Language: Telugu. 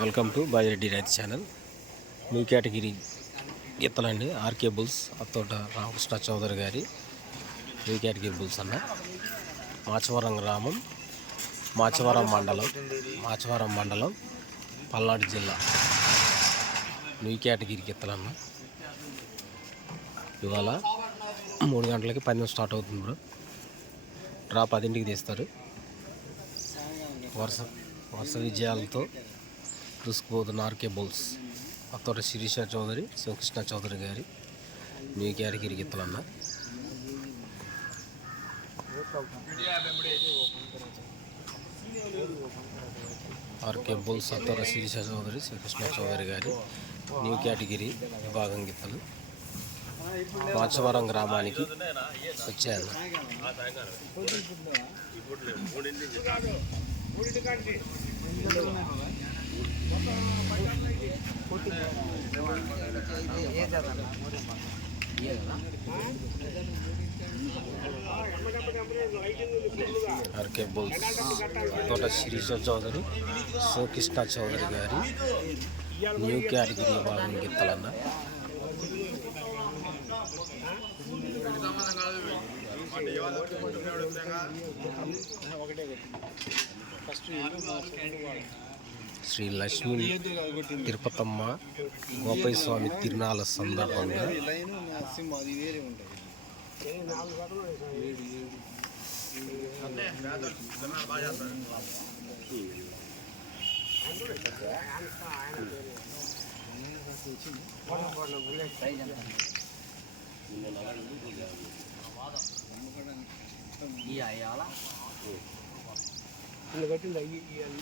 వెల్కమ్ టు బాజిరెడ్డి రైతు ఛానల్. న్యూ కేటగిరీ గీతలండి ఆర్కే బుల్స్ అత్తోట రామకృష్ణ చౌదరి గారి. న్యూ కేటగిరీ బుల్స్ అన్న. మాచవరం గ్రామం మాచవరం మండలం మాచవరం మండలం పల్నాడు జిల్లా. న్యూ కేటగిరీ గీతలన్న ఇవాళ మూడు గంటలకి పందెం స్టార్ట్ అవుతుంది బ్రో. డ్రా పదింటికి తీస్తారు. వరుస వరుస విజయాలతో దూసుకుపోతున్న ఆర్కే బోల్స్ అత్తోట శిరీష చౌదరి శివకృష్ణ చౌదరి గారి న్యూ కేటగిరి గీతలన్న ఆర్కే బౌల్స్ అత్తోట శిరీష చౌదరి శ్రీకృష్ణ చౌదరి గారి న్యూ కేటగిరీ విభాగం గీతలు మాచవరం గ్రామానికి వచ్చాయన్న. ఆర్కే బుల్స్ తోట శిరీష చౌదరి శివకృష్ణ చౌదరి గారి న్యూ కేటగిరీ ఒకటే ఫస్ట్ శ్రీ లక్ష్మీ తిరుపతమ్మ గోపయ్య స్వామి తిరునాళ్ళ సందర్భంగా లైన్ సిమ్ అది వేరే ఉంటుంది ఈ అయ్యాల ఇలా కట్టింది అయ్యి అయ్యి